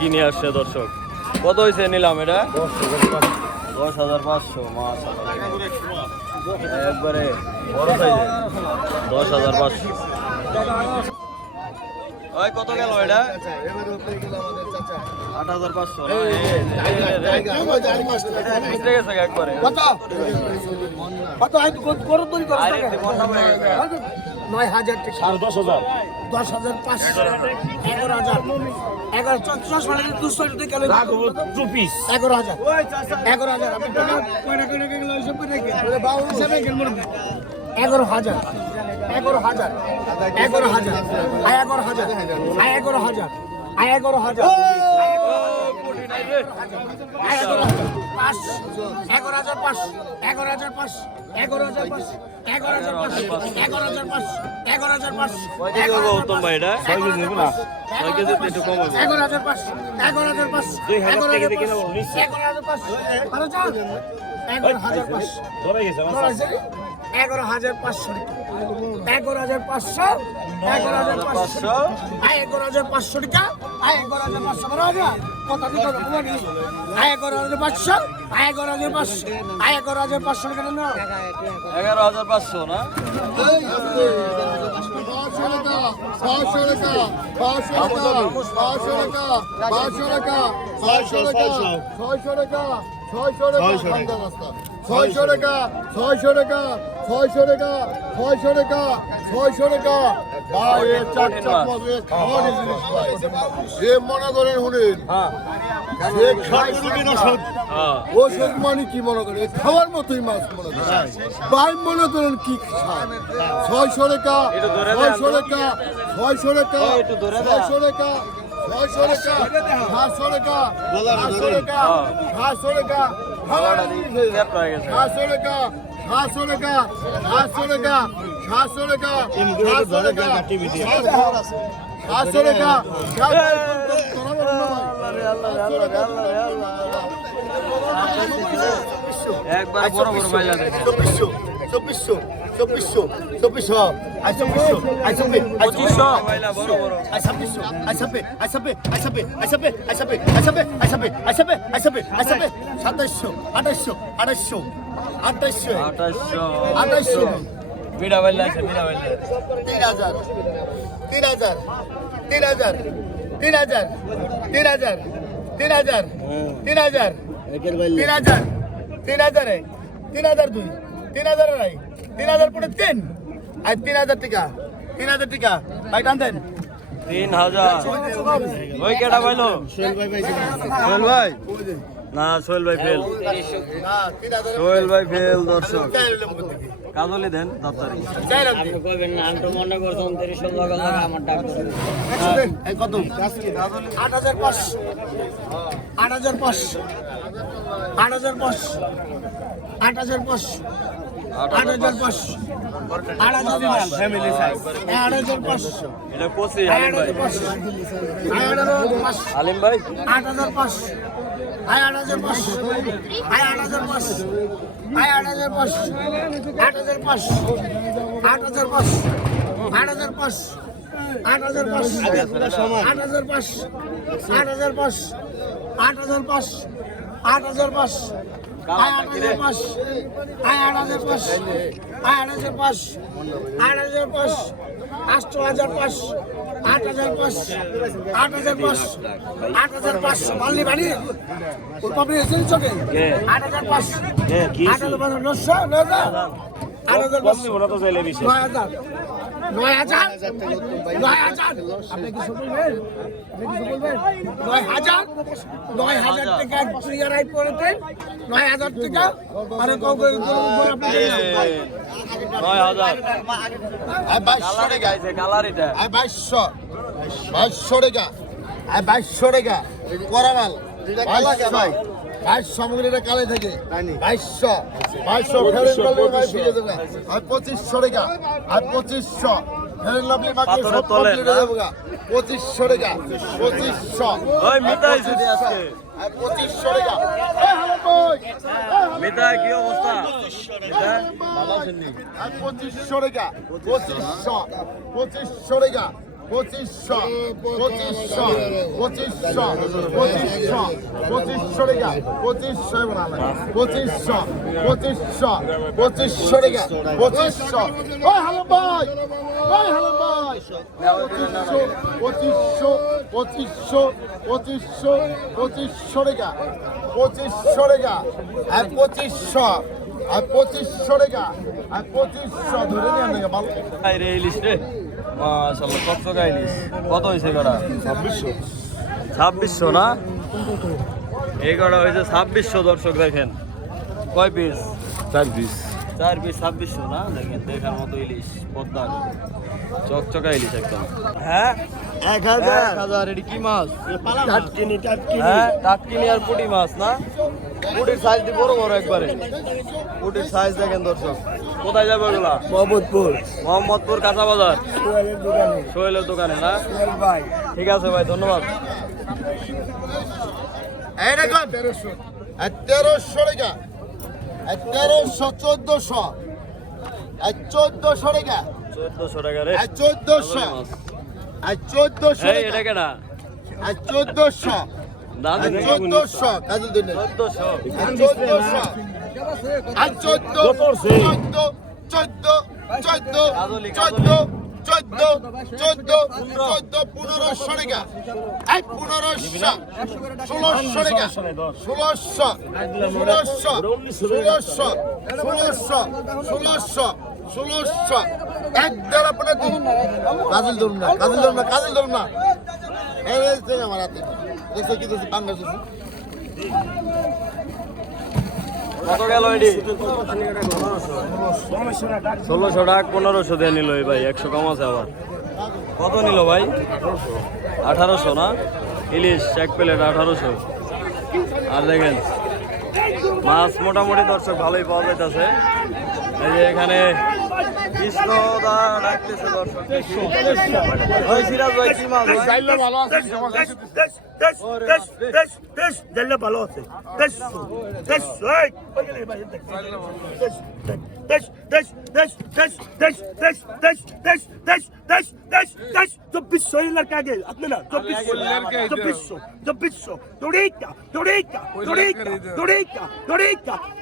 কিনে আসছে দর্শক। কত হয়েছে নিলাম এটা? 10,500। মাশাআল্লাহ একবারে বড় সাইজে 10,500। ওই কত গেল এটা? 8,500। একবারে কত কত করো তৈরি করো 9,000 টাকা 10,000 10,500 11,000 11,000 মানে 200 টাকা গেল 2 পিস 11,000 11,000 আপনি টাকা কয়টা কয়টা গেল হিসাব করে দেখেন হিসাবে গেল 11,000 11,000 11,000 আয় 11,000 আয় 11,000 আয় 11,000 উত্তম ভাই এটা 6 কেজি না 6 কেজি একটু কম হবে। 11,500 11,500 11,500 11,500 টাকা 11,500 বড় হাজার কত দিতে হবে 11,500 11,500 11,500 টাকা নাও 11,500 না? ওষুধ মানে কি মনে করেন খাওয়ার মতোই মাছ মনে করেন ভাই মনে করেন কি 600 টাকা 600 টাকা 600 টাকা 600 টাকা 600 টাকা 700 টাকা 700 টাকা 700 টাকা 700 টাকা 700 টাকা 700 টাকা 700 টাকা 700 টাকা 700 টাকা একবার বড় বড় বাইলা দেখে 2400 2400 2400 আই 2400 আই 2500 বাইলা বড় বড় I 2600 I 26 I 26 I 26 I 26 I 26 I 26 I 26 I 26 I 26 I 26 2700 2800 2800 2800 বিড়া বাইলা আছে বিড়া বাইলা 3000 3000 3000 3000 3000 3000 3000 একের বাইলে 3000 3000 3002 3000 নাই 3000 পড়ে 3 আর 3000 টাকা 3000 টাকা ভাই টান দেন 3,000 ওই কেডা বাইলো? সোহেল ভাই পাইছে সোহেল ভাই না সোহেল ভাই ফেল না 3000 সোহেল ভাই ফেল দর্শক কাজলি দেন দপ্তরে কইবেন না আমি তো মনে করছি 2900 টাকা লাগা আমার ডাক এই কত 8,500 8,500 8,500 8,500 8,500 8,500 ফ্যামিলি সাইজ 8,500 এটা কোসি আলিম ভাই 8,500 আলিম ভাই 8,500 8,500 8,500 8,500 মানলি বানি ওর পাবলি এসেছে চোখে 8,500 কি 8,500 ওরা তো চাইলে বেশি 9,000 আপনি কিছু বলবেন 9,000 টাকা ক্লিয়ারাই করেছেন 9,000 টাকা আরে কাউকে আপনি 9,000 আর 2200 টাকা গাইছে কালার এটা আর 2200 টাকা আর 2200 টাকা করা মাল ভাই 2200 সামগ্রীটা কালে থাকে 2200 ফেরেন লাভলি ভাই ফিরে দেবে আর 2500 টাকা আর 2500 ফেরেন লাভলি মাকে সব কমপ্লিট হয়ে যাবে 2500 টাকা 2500 ওই মিতাই যদি আজকে আর 2500 টাকা এই হলো কই মিতাই কি অবস্থা মিতাই ভালো আছেন নি আর 2500 টাকা 2500 টাকা পঁচিশশো পঁচিশশো পঁচিশশো পঁচিশশো পঁচিশশো টাকা পঁচিশশো পঁচিশশো পঁচিশশো পঁচিশশো টাকা পঁচিশশো ওই হালম ভাই ওই হালম ভাই পঁচিশশো পঁচিশশো পঁচিশশো পঁচিশশো টাকা পঁচিশশো টাকা আর পঁচিশশো আর পঁচিশশো টাকা আর পঁচিশশো ধরে নিয়ে ভালো রে ইলিশ রে মাশাআল্লাহ চকচকা ইলিশ কত হয়েছে কটা 2600 না এই কটা হয়েছে 2600 দর্শক দেখেন কয় পিস 4 পিস 2600 না দেখেন দেখার মতো ইলিশ পদ্মার চকচকা ইলিশ একদম হ্যাঁ 1000 এটি কি মাছ টাটকিনি হ্যাঁ টাটকিনি আর পুঁটি মাছ না পুঁটির সাইজ দি বড় বড় একবারে পুঁটির সাইজ দেখেন দর্শক কোথায় যাবে ওগুলা মোহাম্মদপুর কাঁচা বাজার সোহেলের দোকানে না ঠিক আছে ভাই ধন্যবাদ এই দেখুন 1300 টাকা 1300 1400 1400 টাকা 1400 টাকা রে 1400 1400 এই এটা কেডা 1400 দাম 1400 কাজল দিন 1400 কাজল ধরুন না কাজল ধরুন না কাজল ধরুন না আমার হাতে দেখছো কি দেখছি বাংলা কত গেল এডি 1600 টাকা 1500 দিয়ে নিল এই ভাই 100 কম আছে আবার কত নিল ভাই 1800 না ইলিশ এক প্লেট 1800 আর দেখেন মাছ মোটামুটি দর্শক ভালোই পাওয়া যাইতেছে এই যে এখানে কৃষ্ণদা রাখতেছে দর্শক ওই সিরাজ ভাই কি মাছ ভালো আছে ভালো আছে চব্বিশশো লড়কা আগে আপনি না চব্বিশশো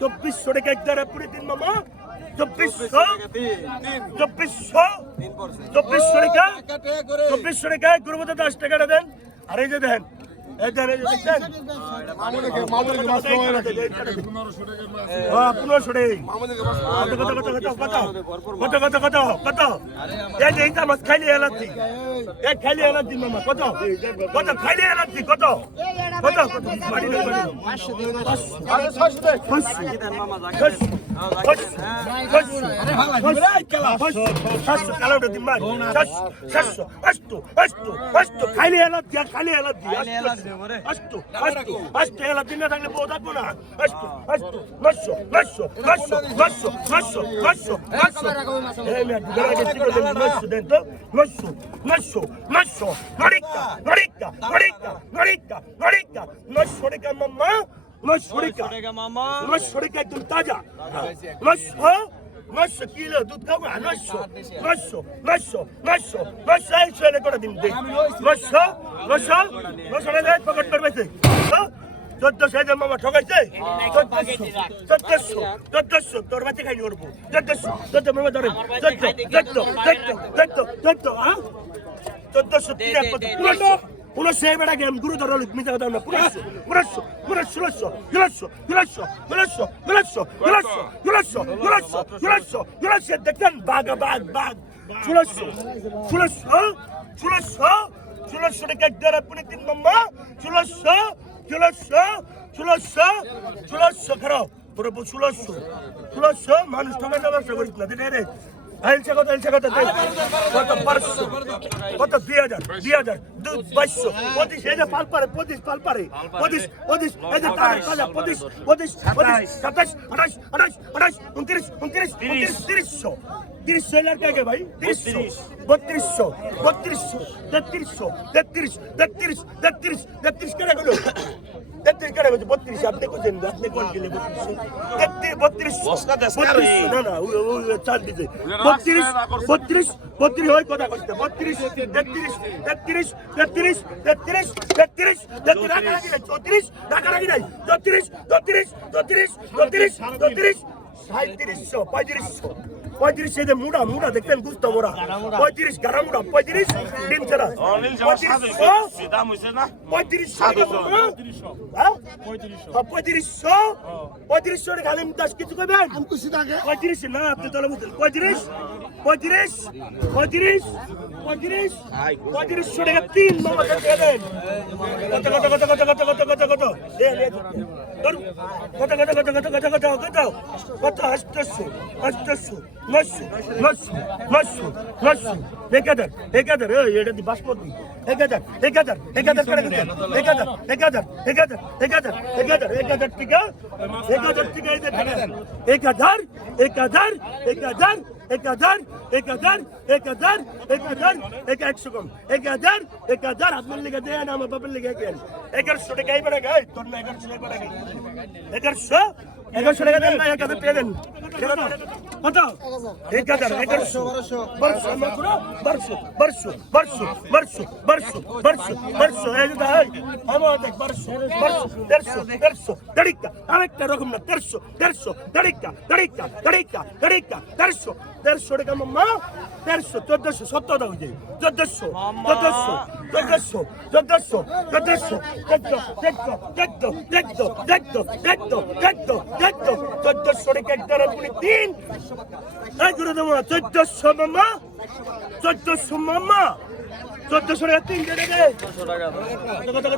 চব্বিশশো টাকা একদার পুরো দিন মামা 2400 টাকা গুরুমতো 10 টাকাটা দেন আর এই যে দেন খাইলে এলাচ্ছি মামা কত কত খাইলে এলাচ্ছি কত কত কত খাইলে এলাচ্ছি খাইলে এলাচ্ছি ಅಷ್ಟು ಅಷ್ಟು ಅಷ್ಟು ಎಲ್ಲ ತಿನ್ನ ತಗಲಿ ಬೋದಾಕು ನಾ ಅಷ್ಟು ಅಷ್ಟು ನಸ್ಸು ನಸ್ಸು ನಸ್ಸು ನಸ್ಸು ನಸ್ಸು ನಸ್ಸು ನಸ್ಸು ಏನೇ ಗರಗೆ ಸಿಗೋದಿಲ್ಲ ನಸ್ಸು ದೆಂತು ನಸ್ಸು ನಸ್ಸು ನಸ್ಸು ನಡಿಕ ನಡಿಕ ನಡಿಕ ನಡಿಕ ನಡಿಕ ನಸ್ಸು ಹೊಡಿಕ ಮಮ್ಮ ನಸ್ಸು ಹೊಡಿಕ মামা ನಸ್ಸು ಹೊಡಿಕ ತುಮ್ ತಾಜಾ ನಸ್ಸು নশো কিলো দুধ খাবো নশো নশো নশো নশো নশো এই ছেলে করে দিন নশো নশো নশো পকেট করবে 1400 মামা ঠকাইছে 1400 তোর বাচ্চা খাইনি করবো 1400 মামা ধরেন 1400 পুরো সে বেড়া গেম গুরু ধরো মিথ্যা কথা না পুরো 1600 দেখেন বাঘ ষোলোশো টাকা একদার আপনি তিন মাম্মা 1600 খারাপ পুরো 1600 মানুষ ঠকাই ব্যবসা করিস না রে আইলছে কত কত 500 কত 2000 2200 25 এই যে পাল পারে 25 পাল পারে 25 এই যে তাজা 25 27 28 29 30 লড়কা কে ভাই 3200 3300 করে গেল 33 কেটে গেছে 32 আপনি কোছেন আপনি কোন গেলে 32 না না ওই চাল দিতে 32 হয় কথা কইতে 32 টাকা লাগি নাই 34 35 এদের মুড়া দেখলেন গুস্ত মোড়া 35 গারা মুড়া 35 ডিম ছাড়া 35 খালি দাস কিছু কইবেন আমি খুশি থাকে 35 না আপনি তাহলে বুঝলেন 35 টাকা 3 মামা দিয়ে দেন কত কত হাসতেছো 1000 এটা দি বাসমতি 1000 আপনার লিখে দেন আমার বাবার লিখে গেল 1100 টাকা এই বেড়ে গাই তোর না 1100 টাকা বেড়ে গাই 1100 টাকা দেন না 1000 টাকা দেন কত 1000 1100 এই যে ভাই আমার দেখ 150 আরেকটা রকম না 150 টাকা মামা 1400 17 দাও যে 1400 টাকা 3 টাকা